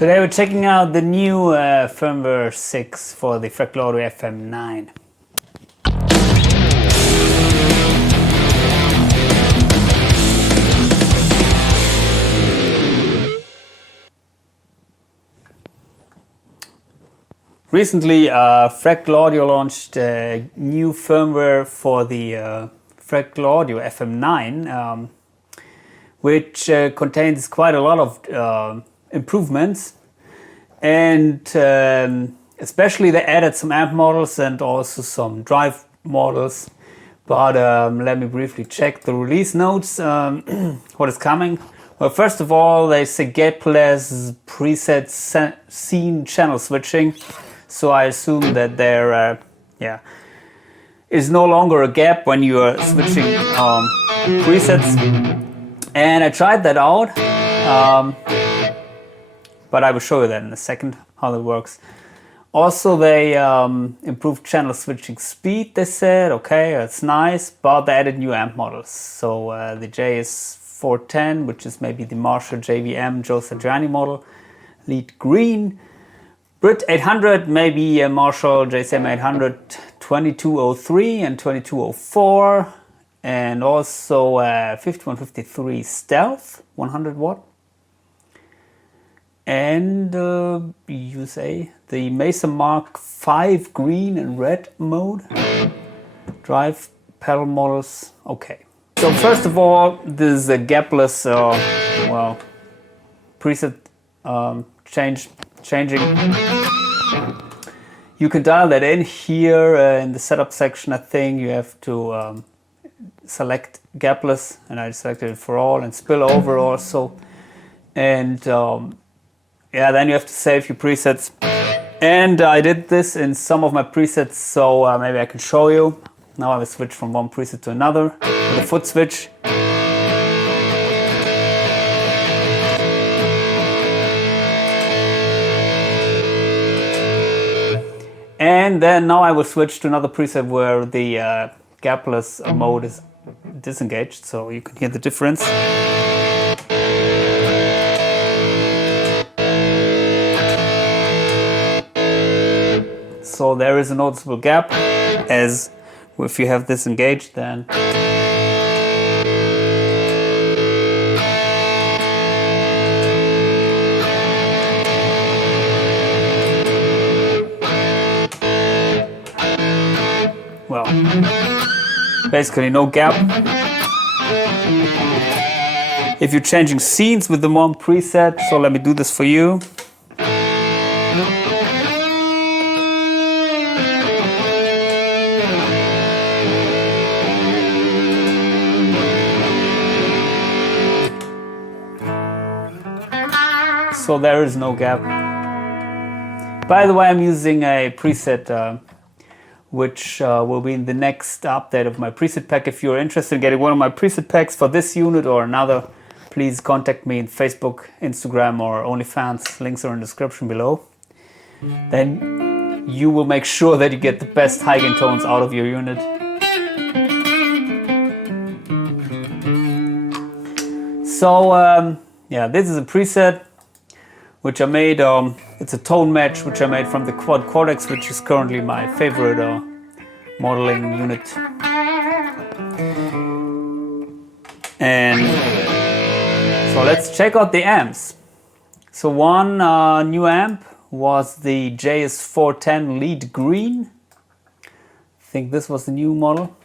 Today we're checking out the new firmware 6 for the Fractal Audio FM9. Recently, Fractal Audio launched a new firmware for the Fractal Audio FM9, which contains quite a lot of improvements, and especially they added some amp models and also some drive models. But let me briefly check the release notes. What is coming? Well, first of all, they say Gapless preset scene channel switching. So I assume that there is no longer a gap when you are switching presets. And I tried that out. But I will show you that in a second, how that works. Also, they improved channel switching speed, they said. Okay, that's nice, but they added new amp models. So the JS410, which is maybe the Marshall JVM Joe Satriani model, lead green. Brit 800, maybe a Marshall JCM 800 2203 and 2204. And also 5153 Stealth, 100 watt. And you say the Mesa Mark 5 green and red mode. Drive pedal models. Okay. So first of all, this is a gapless preset changing. You can dial that in here in the setup section. I think you have to select gapless, and I selected it for all, and spill over also. And then you have to save your presets. And I did this in some of my presets, so maybe I can show you. Now I will switch from one preset to another with a foot switch. And then now I will switch to another preset where the gapless mode is disengaged, so you can hear the difference. So there is a noticeable gap, as if you have this engaged, then well, basically no gap. If you're changing scenes with the one preset, so let me do this for you. So there is no gap. By the way, I'm using a preset which will be in the next update of my preset pack. If you're interested in getting one of my preset packs for this unit or another, please contact me in Facebook, Instagram, or OnlyFans. Links are in the description below. Then you will make sure that you get the best high gain tones out of your unit. So this is a preset which I made. It's a tone match which I made from the Quad Cortex, which is currently my favorite modeling unit. And so let's check out the amps. So one new amp was the JS410 Lead Green. I think this was the new model.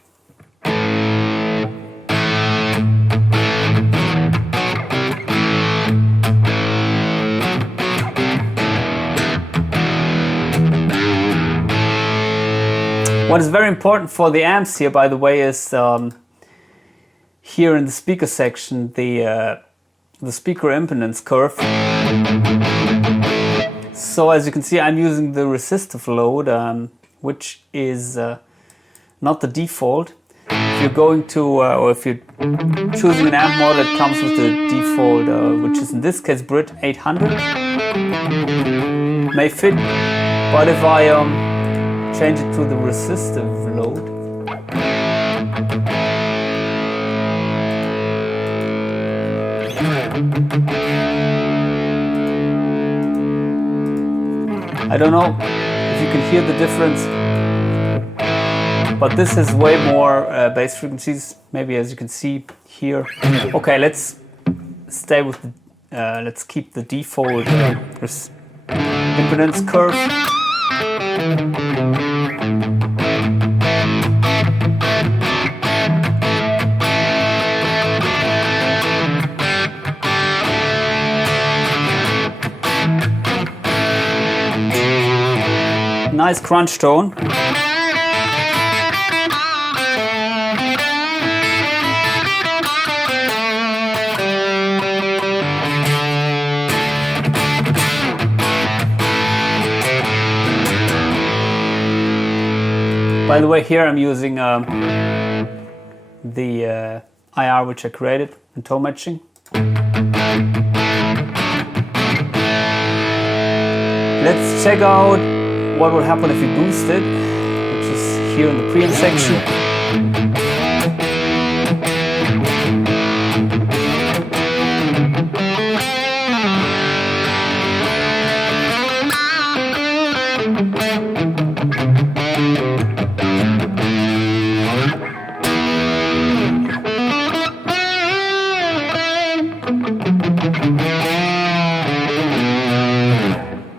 What is very important for the amps here, by the way, is here in the speaker section, the speaker impedance curve. So as you can see, I'm using the resistive load, which is not the default. If you're going to, or if you're choosing an amp model that comes with the default, which is in this case Brit 800, may fit. But if I change it to the resistive load, I don't know if you can hear the difference, but this has way more bass frequencies, maybe as you can see here. Okay, let's stay with the, let's keep the default impedance curve. Nice crunch tone. By the way, here I'm using the IR which I created in tone matching. Let's check out what will happen if we boost it, which is here in the preamp section.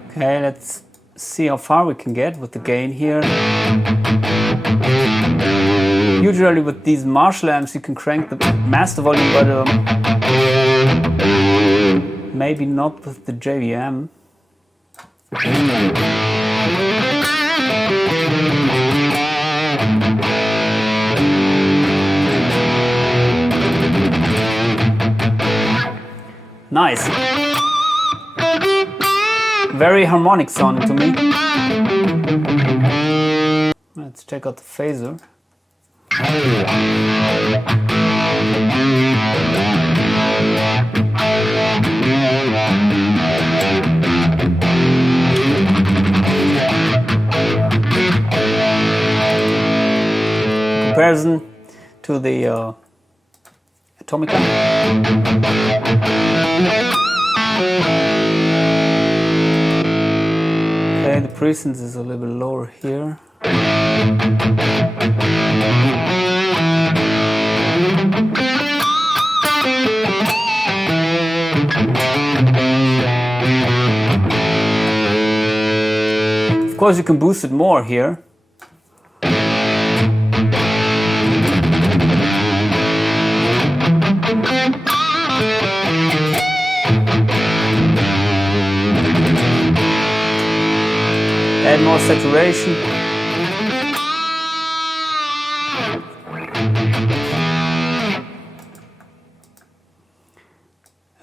Okay, let's see how far we can get with the gain here. Usually with these Marshall amps you can crank the master volume, but maybe not with the JVM. Nice. Very harmonic sounding to me. Let's check out the phaser. Comparison to the Atomica. Okay, the presence is a little bit lower here. Of course, you can boost it more here. Add more saturation.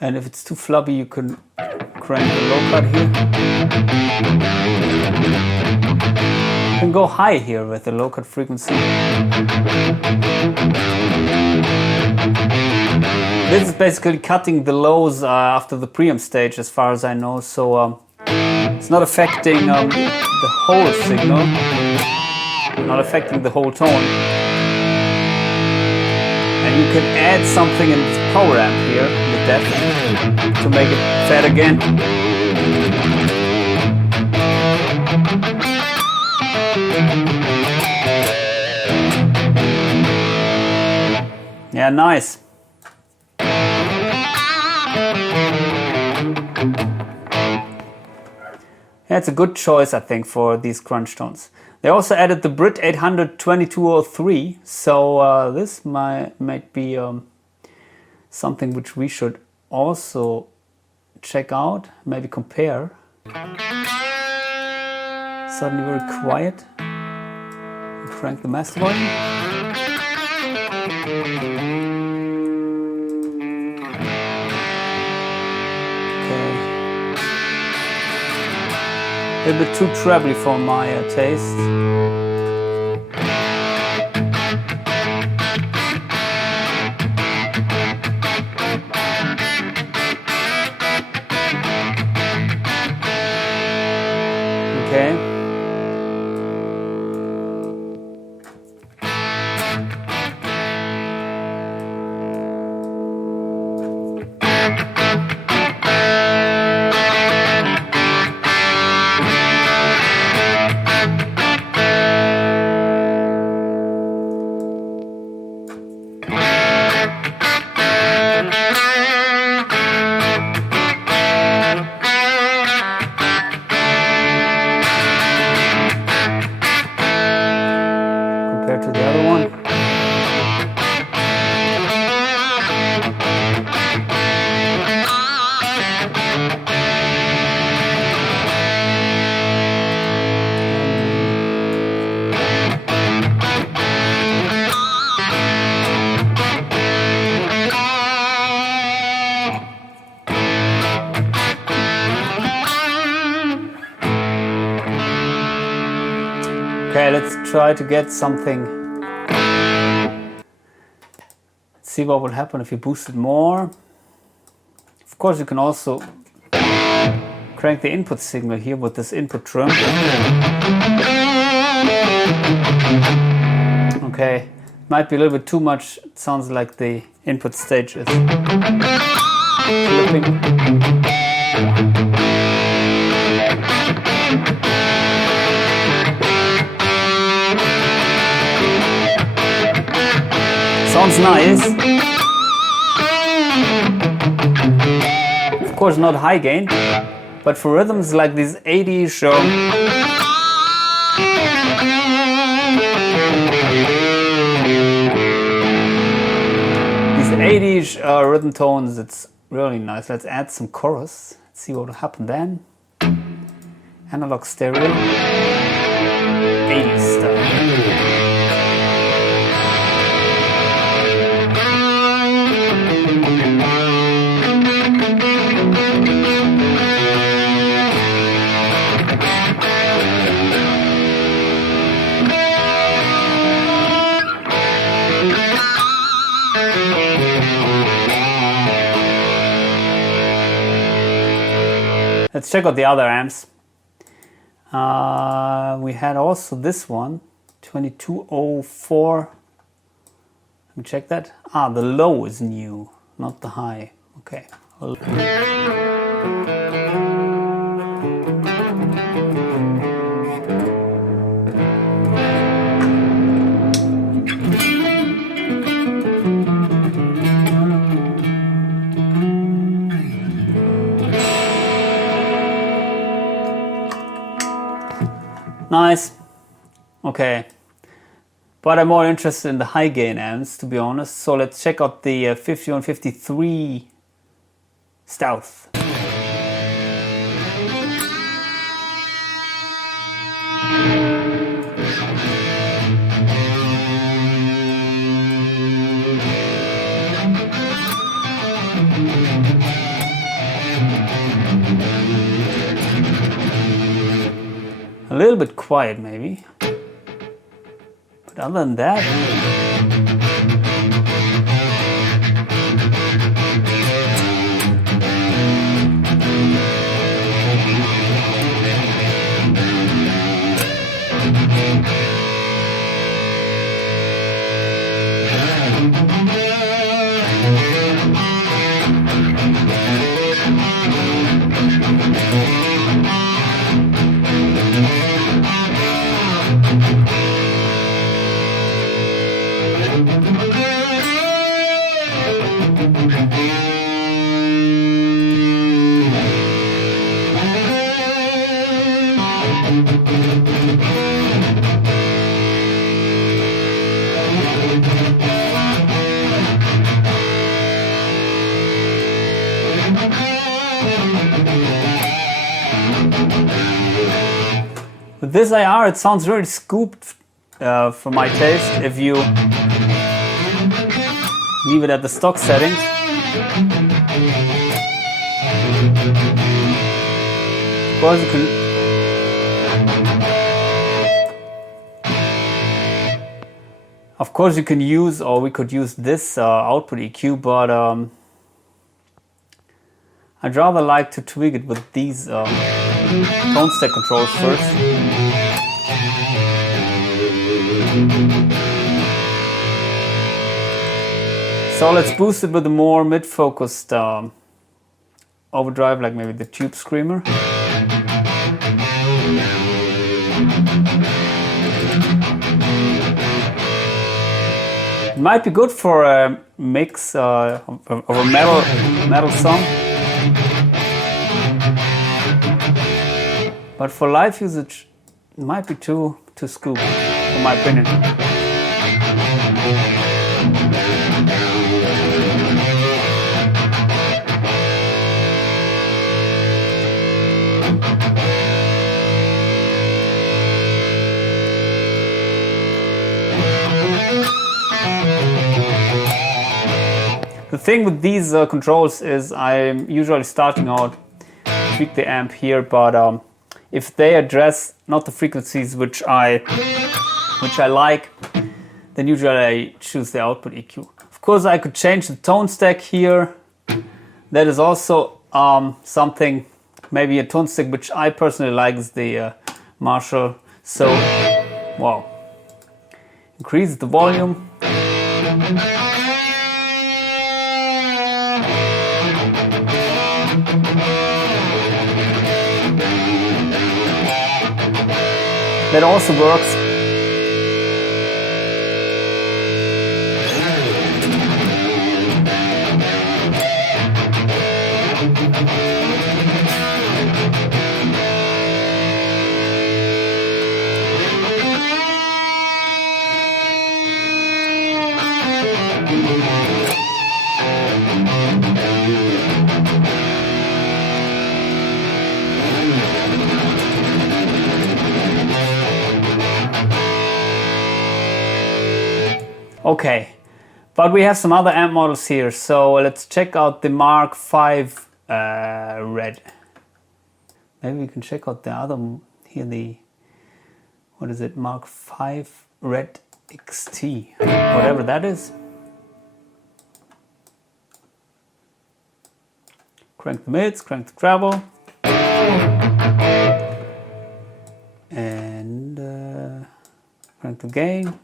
And if it's too floppy, you can crank the low cut here. You can go high here with the low cut frequency. This is basically cutting the lows after the preamp stage, as far as I know, so it's not affecting the whole signal, not affecting the whole tone. And you can add something in this power amp here, the depth, to make it fat again. Yeah, nice. Yeah, it's a good choice, I think, for these crunch tones. They also added the Brit 800 2203, so this might be something which we should also check out, maybe compare. Suddenly very quiet. Crank the master volume. A little bit too trebly for my taste. Okay. try to get something. Let's see what would happen if you boost it more. Of course, you can also crank the input signal here with this input trim. Okay, might be a little bit too much. It sounds like the input stage is flipping. Sounds nice. Of course, not high gain, but for rhythms like these 80s rhythm tones, it's really nice. Let's add some chorus. Let's see what will happen then. Analog stereo, 80s style. Let's check out the other amps. We had also this one, 2204. Let me check that. Ah, the low is new, not the high. Okay. Nice. Okay. But I'm more interested in the high gain amps, to be honest. So let's check out the 5153 Stealth. A little bit quiet maybe, but other than that, with this IR it sounds really scooped for my taste if you leave it at the stock setting. Of course you can use, or we could use this output EQ, but I'd rather like to tweak it with these tone stack controls first. So let's boost it with a more mid-focused overdrive, like maybe the Tube Screamer. It might be good for a mix of a metal song, but for live usage, it might be too scoop, in my opinion. The thing with these controls is I'm usually starting out to tweak the amp here, but if they address not the frequencies which I which I like, then usually I choose the output EQ. Of course, I could change the tone stack here. That is also something, maybe a tone stack which I personally like is the Marshall. So, wow. Increase the volume. That also works. Okay, but we have some other amp models here, so let's check out the Mark V Red. Maybe we can check out the other here, the, what is it, Mark V Red XT, whatever that is. Crank the mids, crank the treble, and crank the gain.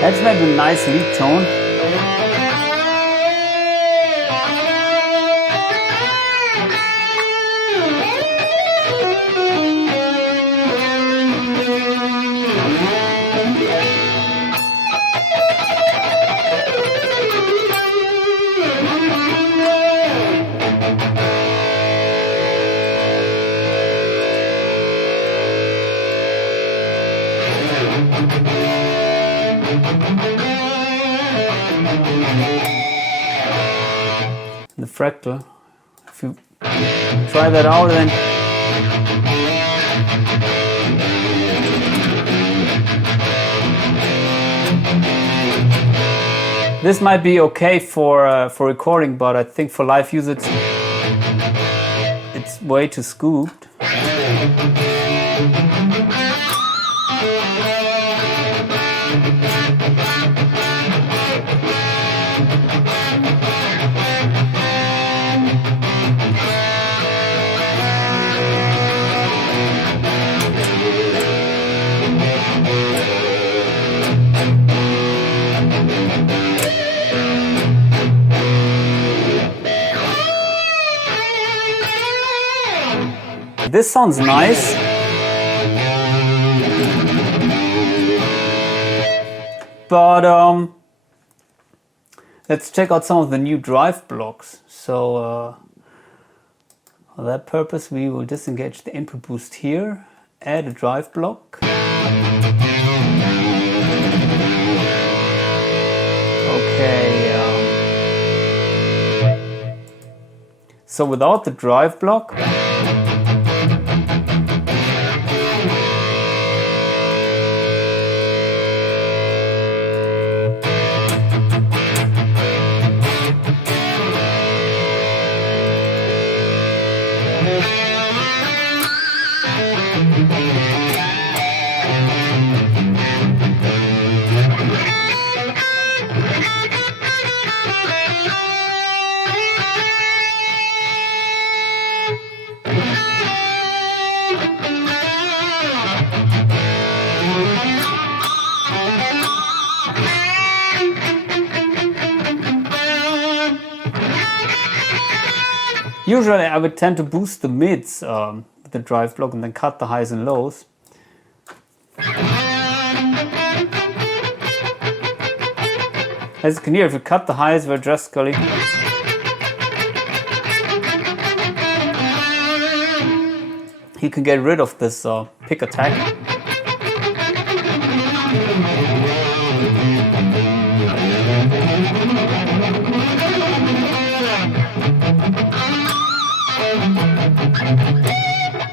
That's maybe a nice lead tone. The Fractal, if you try that out, then this might be okay for recording, but I think for live use it's way too scooped. This sounds nice, but let's check out some of the new drive blocks. So for that purpose we will disengage the input boost here, add a drive block. Okay, so without the drive block, usually I would tend to boost the mids with the drive block and then cut the highs and lows. As you can hear, if you cut the highs very drastically, you can get rid of this pick attack.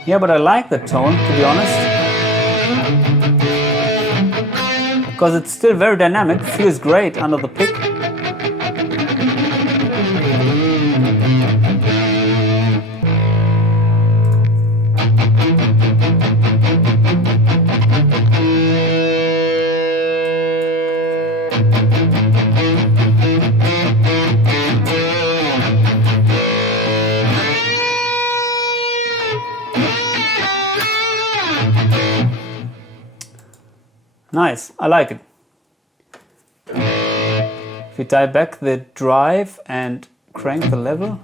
Yeah, but I like the tone, to be honest, because it's still very dynamic, feels great under the pick. Nice, I like it. If you dial back the drive and crank the level.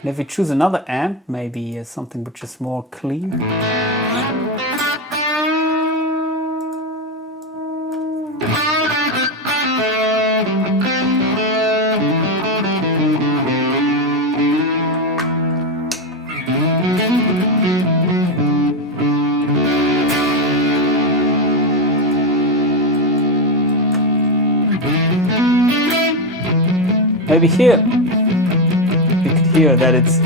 And if you choose another amp, maybe something which is more clean. Maybe here, you could hear that it's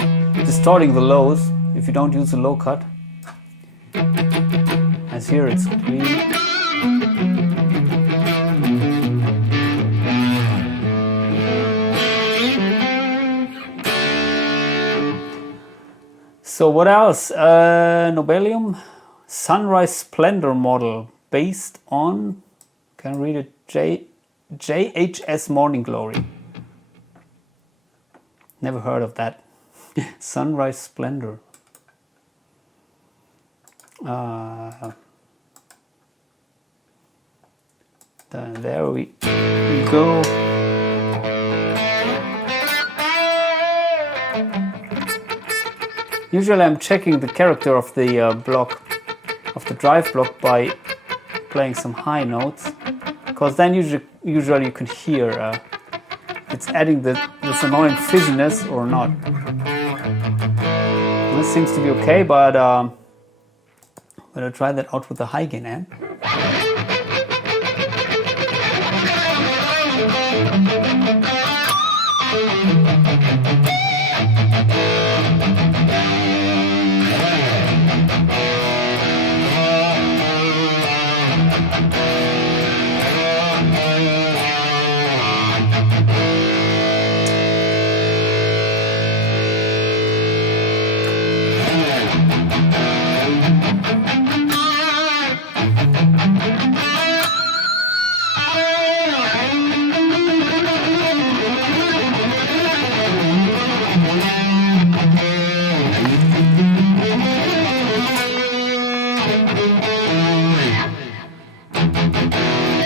distorting the lows if you don't use a low cut. As here it's clean. So what else? Nobelium Sunrise Splendor model based on, can I read it? JHS Morning Glory. Never heard of that. Sunrise Splendor. There we go. Usually I'm checking the character of the block, of the drive block, by playing some high notes, because then usually you can hear it's adding this annoying fizziness or not. This seems to be okay, but I'll try that out with the high gain amp.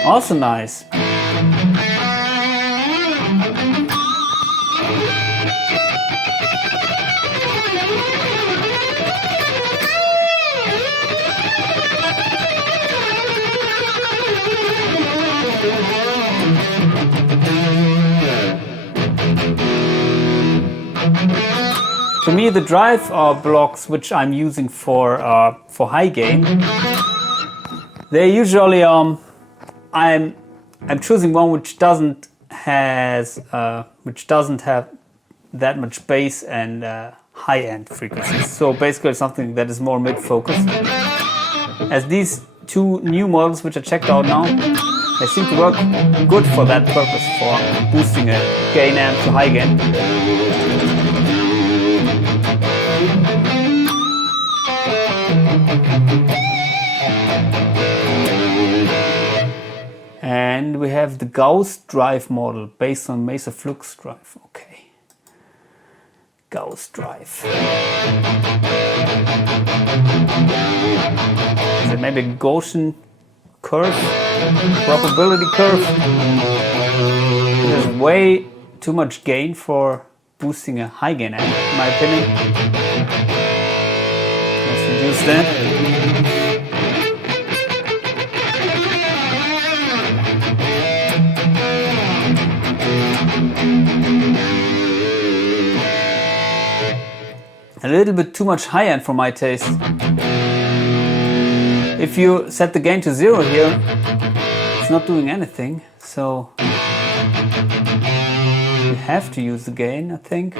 Also nice. To me, the drive blocks which I'm using for high gain, they usually I'm choosing one which doesn't have that much bass and high end frequencies. So basically something that is more mid focus. As these two new models which I checked out now, they seem to work good for that purpose, for boosting a gain amp to high gain. And we have the Gauss drive model based on Mesa Flux drive. Okay. Gauss drive. Is it maybe a Gaussian curve? Probability curve? There's way too much gain for boosting a high gain amp, in my opinion. Let's reduce in. A little bit too much high end for my taste. If you set the gain to 0 here, it's not doing anything, so you have to use the gain, I think.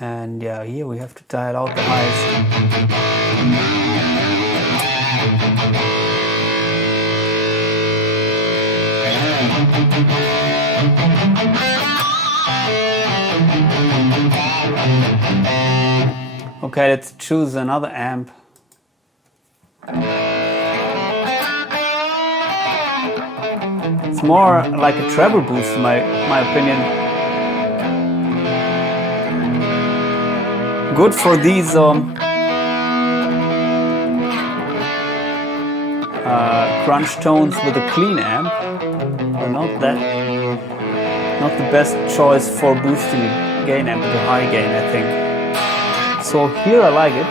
And yeah, here we have to dial out the highs. Okay, let's choose another amp. It's more like a treble boost in my opinion. Good for these crunch tones with a clean amp. Not the best choice for boosting gain amp with a high gain, I think. So here I like it.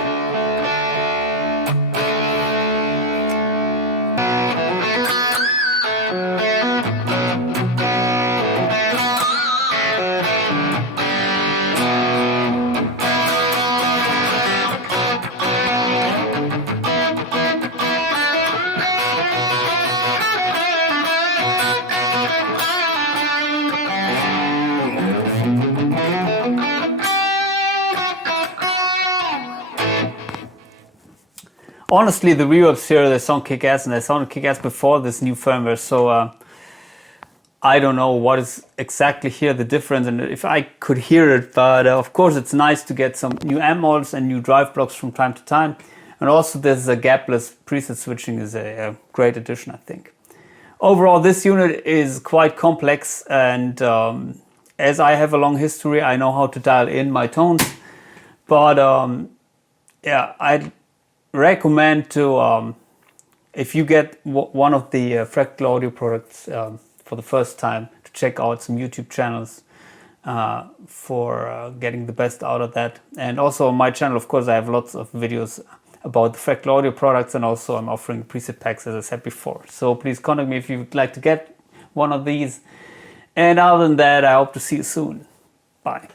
Honestly, the reverbs here, they sound kick-ass, and they sounded kick-ass before this new firmware, so I don't know what is exactly here the difference, and if I could hear it, but of course it's nice to get some new amp models and new drive blocks from time to time, and also this Gapless preset switching is a great addition, I think. Overall, this unit is quite complex, and as I have a long history, I know how to dial in my tones, but yeah, I'd recommend to, if you get one of the Fractal Audio products for the first time, to check out some YouTube channels for getting the best out of that. And also on my channel, of course, I have lots of videos about the Fractal Audio products, and also I'm offering preset packs, as I said before. So please contact me if you'd like to get one of these. And other than that, I hope to see you soon. Bye.